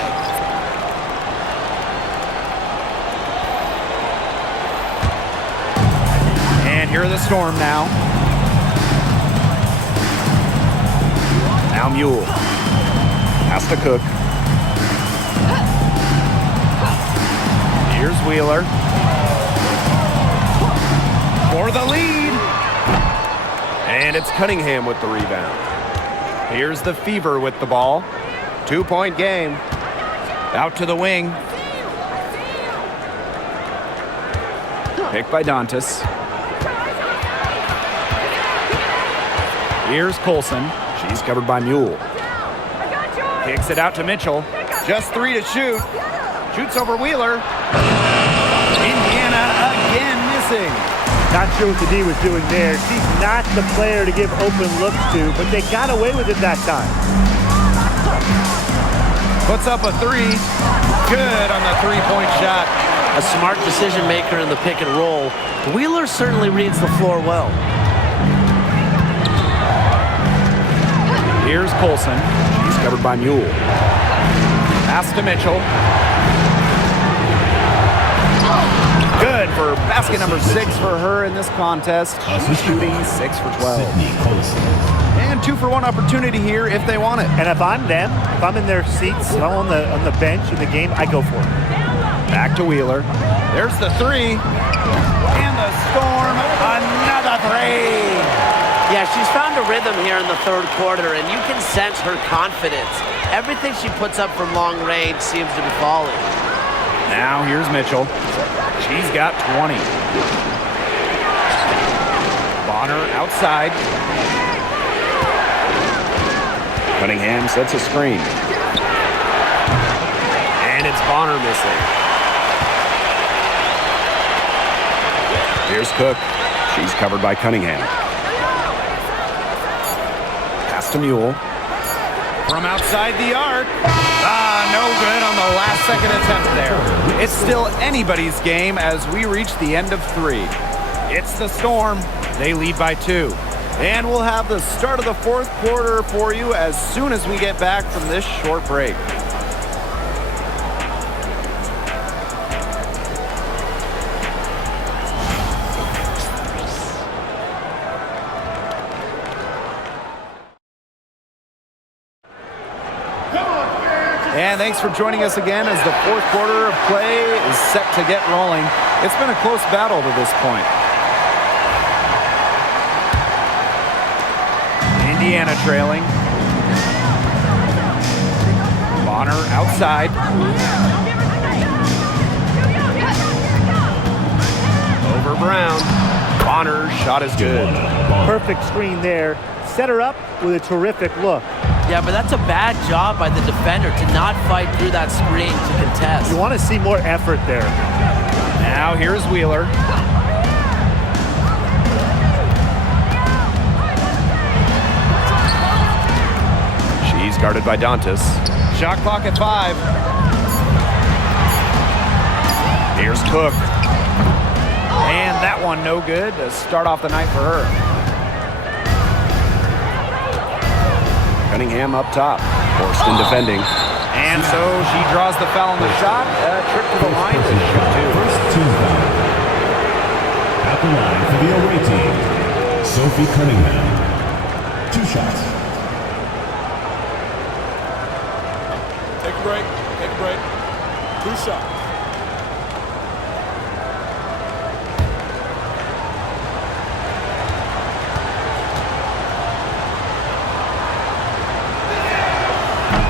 And here are the Storm now. Now Mule. Pass to Cook. Here's Wheeler. For the lead. And it's Cunningham with the rebound. Here's the Fever with the ball. 2-point game. Out to the wing. Picked by Dantas. Here's Colson. She's covered by Mule. Kicks it out to Mitchell. Just 3 to shoot. Shoots over Wheeler. Indiana again missing. Not sure what the D was doing there. She's not the player to give open looks to, but they got away with it that time. Puts up a three. Good on the three-point shot. A smart decision maker in the pick and roll. Wheeler certainly reads the floor well. Here's Colson. She's covered by Mule. Pass to Mitchell. Good for basket number 6 for her in this contest. She's shooting 6 for 12. And 2-for-1 opportunity here if they want it. And if I'm them, if I'm in their seats, if I'm on the bench in the game, I go for it. Back to Wheeler. There's the three. And the Storm, another three. Yeah, she's found a rhythm here in the third quarter, and you can sense her confidence. Everything she puts up from long range seems to be falling. Now here's Mitchell. She's got 20. Bonner outside. Cunningham sets a screen. And it's Bonner missing. Here's Cook. She's covered by Cunningham. Pass to Mule. From outside the arc. No good on the last second attempt there. It's still anybody's game as we reach the end of 3. It's the Storm. They lead by 2. And we'll have the start of the fourth quarter for you as soon as we get back from this short break. And thanks for joining us again as the fourth quarter of play is set to get rolling. It's been a close battle to this point. Indiana trailing. Bonner outside. Over Brown. Bonner's shot is good. Perfect screen there. Set her up with a terrific look. Yeah, but that's a bad job by the defender to not fight through that screen to contest. You want to see more effort there. Now here's Wheeler. She's guarded by Dantas. Shot clock at 5. Here's Cook. And that one no good to start off the night for her. Cunningham up top. Forced in defending. And so she draws the foul on the shot. Trip to the line to shoot 2. First team foul. At the line for the away team, Sophie Cunningham. 2 shots. Take a break. Take a break. 2 shots.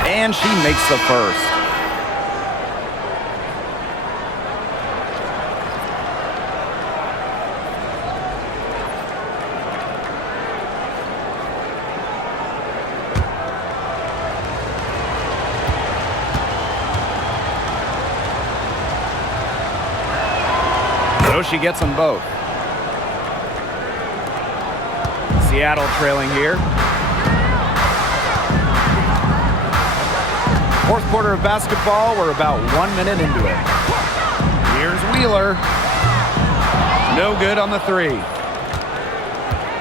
And she makes the first. So she gets them both. Seattle trailing here. Fourth quarter of basketball, we're about 1 minute into it. Here's Wheeler. No good on the 3.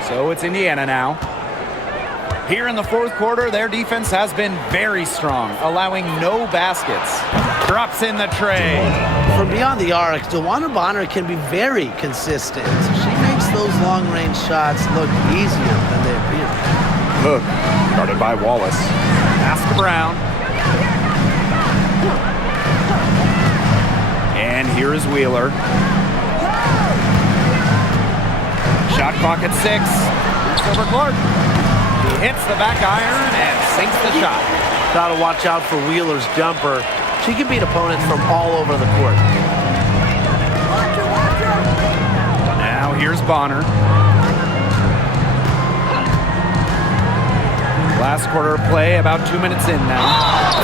So it's Indiana now. Here in the fourth quarter, their defense has been very strong, allowing no baskets. Drops in the tray. From beyond the arc, DeWanna Bonner can be very consistent. She makes those long-range shots look easier than they appear. Cook, guarded by Wallace. Pass to Brown. And here is Wheeler. Shot clock at 6. It's over Clark. He hits the back iron and sinks the shot. Gotta watch out for Wheeler's jumper. She can beat opponents from all over the court. Now here's Bonner. Last quarter of play, about 2 minutes in now.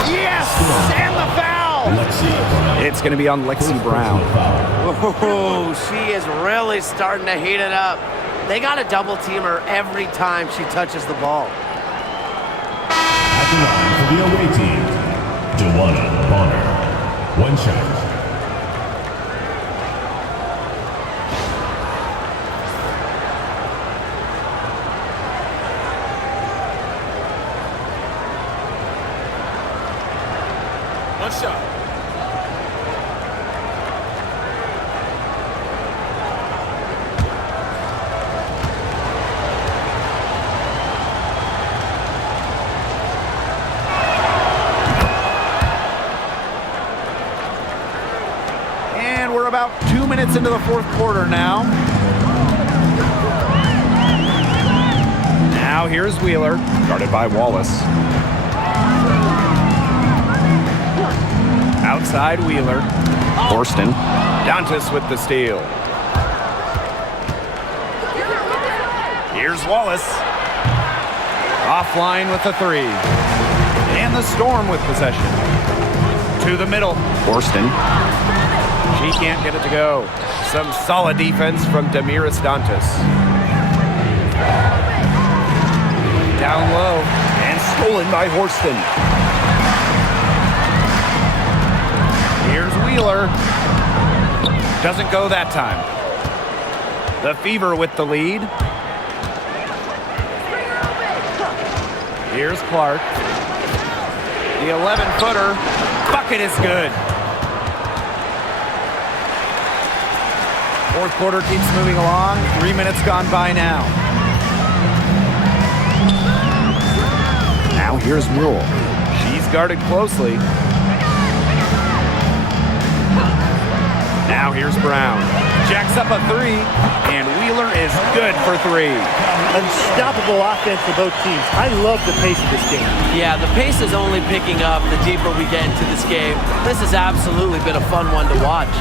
Yes! And the foul! It's going to be on Lexi Brown. Oh, she is really starting to heat it up. They got to double team her every time she touches the ball. At the line for the away team, Dewana Bonner. One shot. One shot. And we're about 2 minutes into the fourth quarter now. Now here's Wheeler, guarded by Wallace. Outside Wheeler. Horston. Dantas with the steal. Here's Wallace. Offline with the three. And the Storm with possession. To the middle. Horston. She can't get it to go. Some solid defense from Damiris Dantas. Down low. And stolen by Horston. Here's Wheeler. Doesn't go that time. The Fever with the lead. Here's Clark. The 11-footer. Bucket is good. Fourth quarter keeps moving along. 3 minutes gone by now. Now here's Mule. She's guarded closely. Now here's Brown. Jacks up a three, and Wheeler is good for three. Unstoppable offense for both teams. I love the pace of this game. Yeah, the pace is only picking up the deeper we get into this game. This has absolutely been a fun one to watch.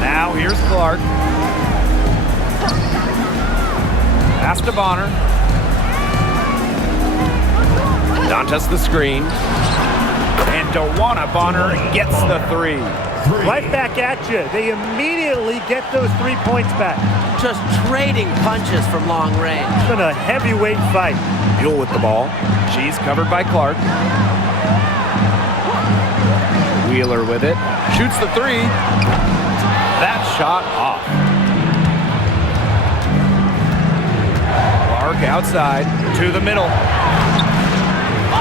Now here's Clark. Pass to Bonner. Dantas the screen. And Dewana Bonner gets the three. Right back at you. They immediately get those 3 points back. Just trading punches from long range. It's been a heavyweight fight. Mule with the ball. She's covered by Clark. Wheeler with it. Shoots the three. That shot off. Clark outside to the middle.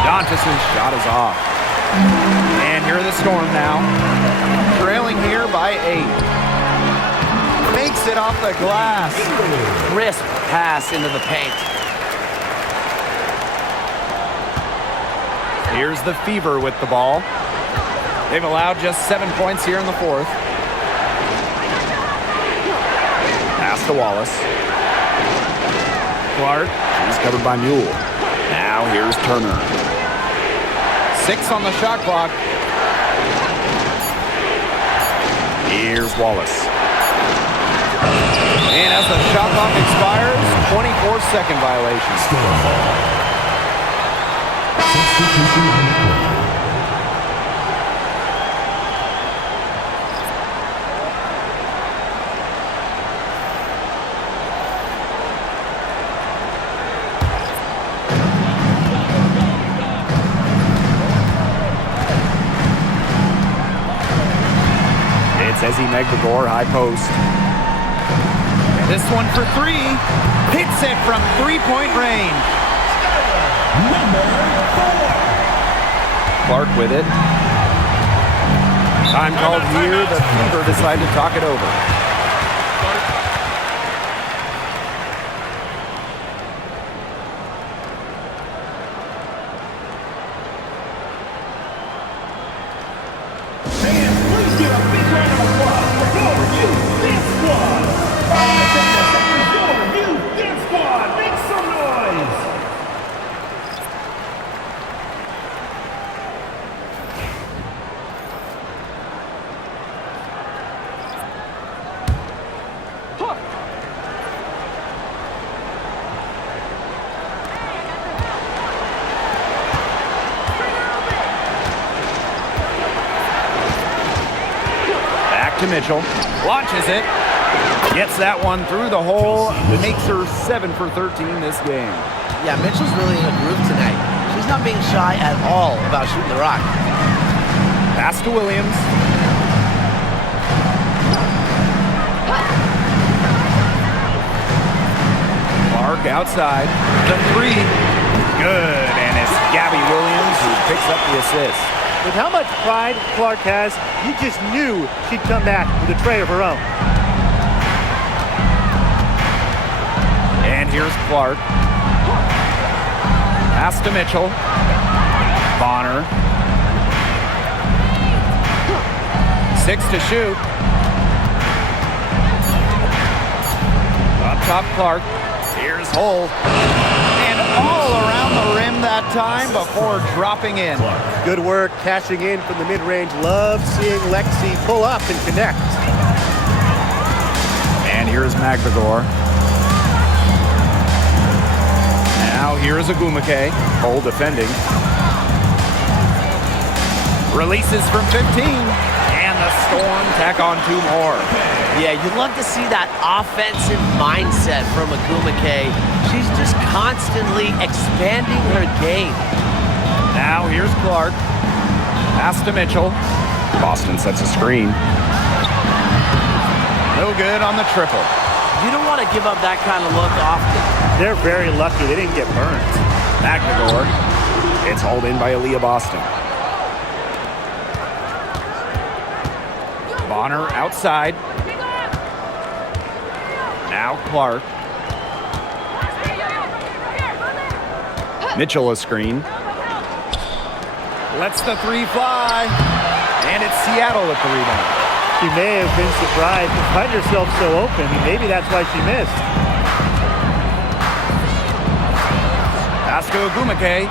Dantas' shot is off. And here are the Storm now. Trailing here by 8. Makes it off the glass. Crisp pass into the paint. Here's the Fever with the ball. They've allowed just 7 points here in the fourth. Pass to Wallace. Clark. She's covered by Mule. Now here's Turner. 6 on the shot clock. Here's Wallace. And as the shot clock expires, 24-second violation. Ezzy McGregor, high post. This one for three. Hits it from three-point range. Number 4. Clark with it. Time called here. The Fever decide to talk it over. Back to Mitchell. Launches it. Gets that one through the hole. Makes her 7 for 13 this game. Yeah, Mitchell's really in a groove tonight. She's not being shy at all about shooting the rock. Pass to Williams. Clark outside. The three. Good. And it's Gabby Williams who picks up the assist. With how much pride Clark has, you just knew she'd come back with a tray of her own. And here's Clark. Pass to Mitchell. Bonner. 6 to shoot. Up top, Clark. Here's Hull. And all around the rim that time before dropping in. Good work cashing in from the mid-range. Love seeing Lexi pull up and connect. And here's Magdagor. Now here's Agumake. Hull defending. Releases from 15. And the Storm tack on 2 more. Yeah, you'd love to see that offensive mindset from Agumake. She's just constantly expanding her game. Now here's Clark. Pass to Mitchell. Boston sets a screen. No good on the triple. You don't want to give up that kind of look often. They're very lucky they didn't get burned. Magdagor. It's hauled in by Aaliyah Boston. Bonner outside. Now Clark. Mitchell a screen. Lets the 3 fly. And it's Seattle at the rebound. She may have been surprised to find herself so open. Maybe that's why she missed. Pass to Agumake.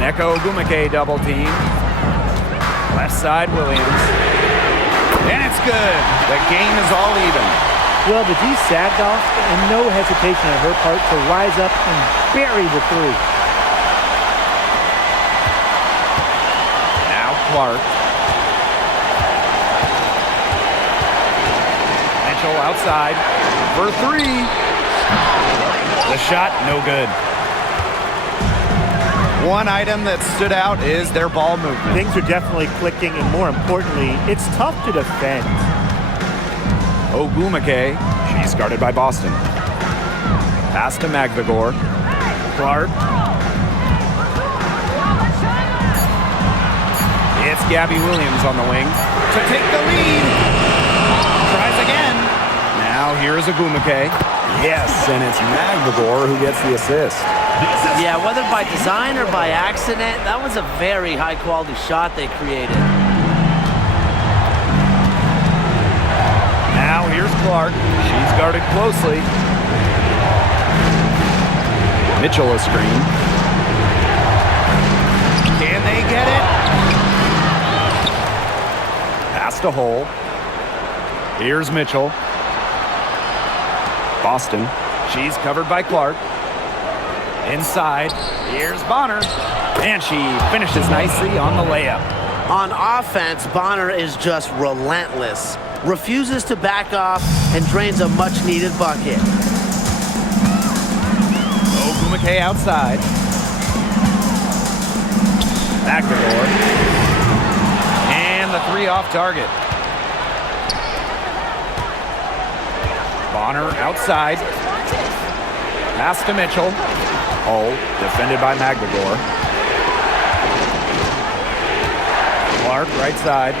Neko Agumake double team. Left side Williams. And it's good. The game is all even. Well, the D sagged off, and no hesitation on her part to rise up and bury the 3. Now Clark. Mitchell outside for 3. The shot, no good. One item that stood out is their ball movement. Things are definitely clicking, and more importantly, it's tough to defend. Ogumake. She's guarded by Boston. Pass to Magdagor. Clark. It's Gabby Williams on the wing to take the lead. Tries again. Now here's Agumake. Yes, and it's Magdagor who gets the assist. Yeah, whether by design or by accident, that was a very high-quality shot they created. Now here's Clark. She's guarded closely. Mitchell a screen. Can they get it? Pass to Hull. Here's Mitchell. Boston. She's covered by Clark. Inside, here's Bonner. And she finishes nicely on the layup. On offense, Bonner is just relentless. Refuses to back off and drains a much-needed bucket. Ogumake outside. Back to door. And the 3 off target. Bonner outside. Pass to Mitchell. Hull, defended by Magdagor. Clark, right side.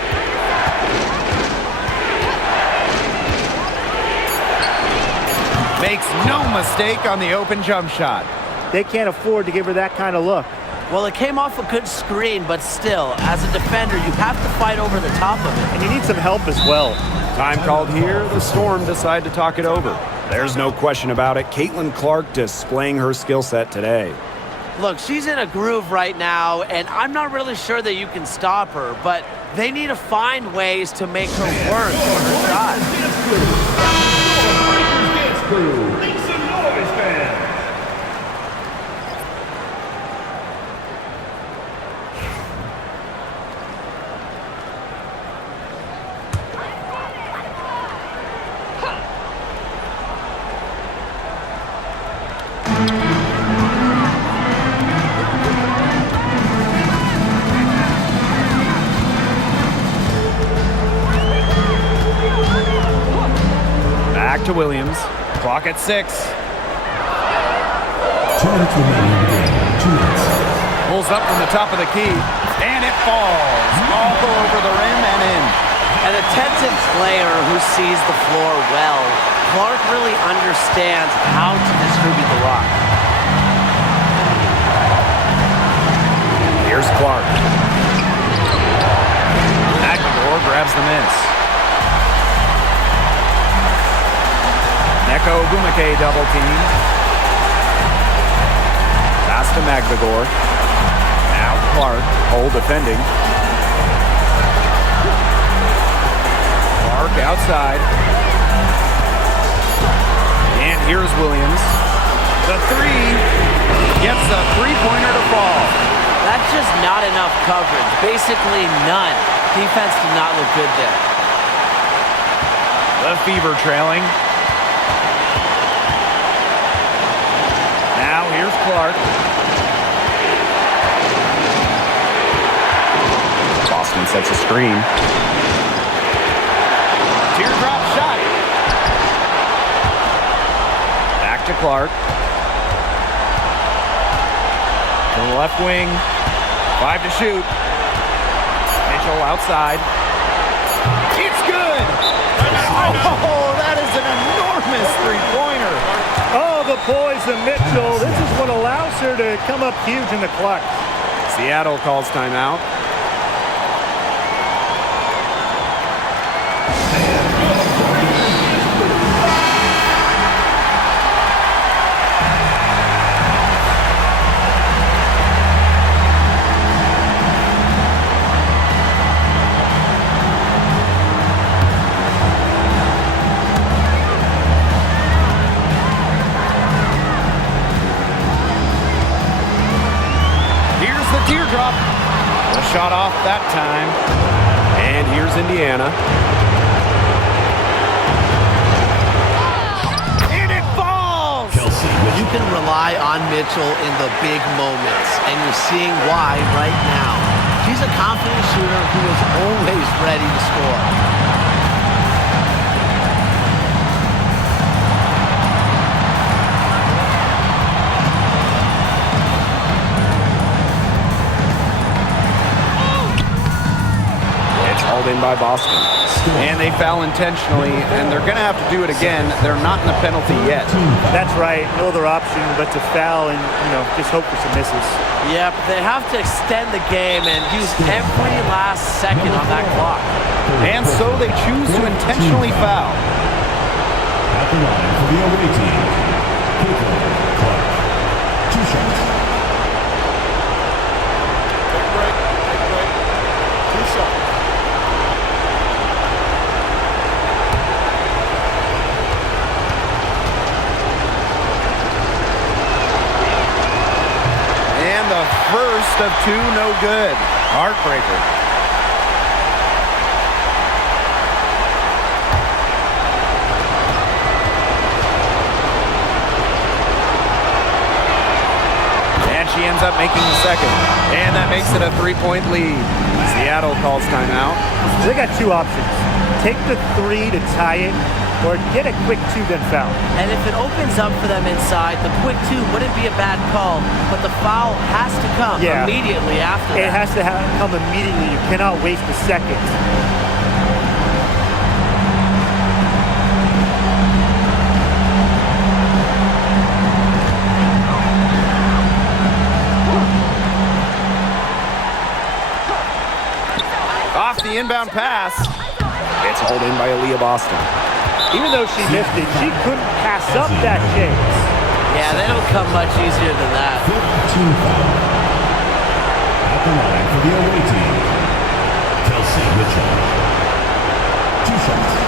Makes no mistake on the open jump shot. They can't afford to give her that kind of look. Well, it came off a good screen, but still, as a defender, you have to fight over the top of it. And you need some help as well. Time called here. The Storm decide to talk it over. There's no question about it. Caitlin Clark displaying her skill set today. Look, she's in a groove right now, and I'm not really sure that you can stop her, but they need to find ways to make her work for her shot. Make some noise, fans. Back to Williams. Clock at 6. 2 minutes remaining in the game. 2 minutes. Pulls up from the top of the key, and it falls all over the rim and in. An attentive player who sees the floor well, Clark really understands how to distribute the rock. Here's Clark. Aguilar grabs the miss. Neko Gumake double team. Pass to Magvigor. Now Clark, Cole defending. Clark outside. And here's Williams. The three gets a three-pointer to fall. That's just not enough coverage. Basically none. Defense did not look good there. The Fever trailing. Now here's Clark. Boston sets a screen. Teardrop shot. Back to Clark. To the left wing. 5 to shoot. Mitchell outside. It's good! Oh, that is an enormous three-pointer. Oh, the poise of Mitchell. This is what allows her to come up huge in the clutch. Seattle calls timeout. Teardrop. The shot off that time. And here's Indiana. And it falls! You can rely on Mitchell in the big moments, and you're seeing why right now. She's a confident shooter who is always ready to score. Hauled in by Boston. And they foul intentionally, and they're going to have to do it again. They're not in the penalty yet. That's right. No other option but to foul and, just hope for some misses. Yeah, but they have to extend the game and use every last second on that clock. And so they choose to intentionally foul. At the line for the away team, Clark. 2 shots. Take a break. 2 shots. And the first of 2, no good. Heartbreaker. And she ends up making the second. And that makes it a 3-point lead. Seattle calls timeout. They got 2 options. Take the 3 to tie it, or get a quick 2 then foul. And if it opens up for them inside, the quick 2 wouldn't be a bad call, but the foul has to come immediately after that. It has to come immediately. You cannot waste a second. Off the inbound pass. It's hauled in by Aaliyah Boston. Even though she missed it, she couldn't pass up that chance. Yeah, they don't come much easier than that. 15 foul. At the line for the away team, Kelsey Mitchell. 2 shots.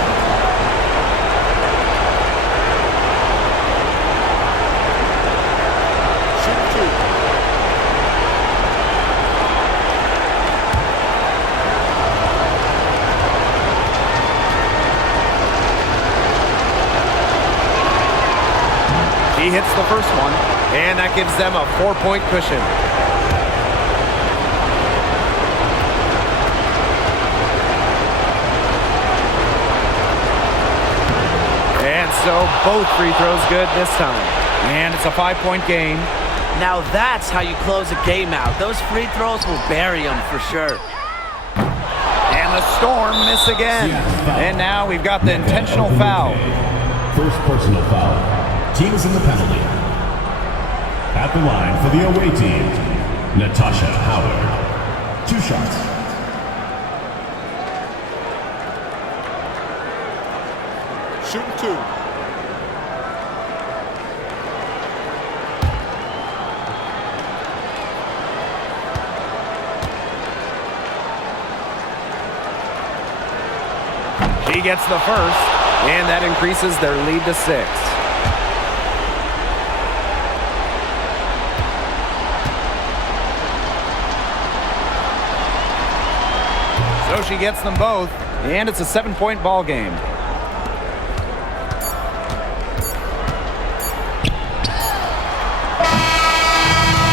He hits the first one, and that gives them a 4-point cushion. And so both free throws good this time. And it's a 5-point game. Now that's how you close a game out. Those free throws will bury them for sure. And the Storm miss again. And now we've got the intentional foul. First personal foul. Teams in the penalty. At the line for the away team, Natasha Howard. 2 shots. Shooting 2. She gets the first, and that increases their lead to 6. So she gets them both, and it's a 7-point ball game.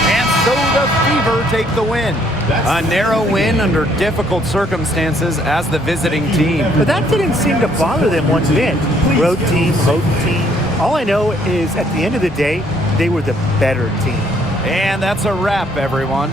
And so the Fever take the win. A narrow win under difficult circumstances as the visiting team. But that didn't seem to bother them one bit. Road team, home team. All I know is at the end of the day, they were the better team. And that's a wrap, everyone.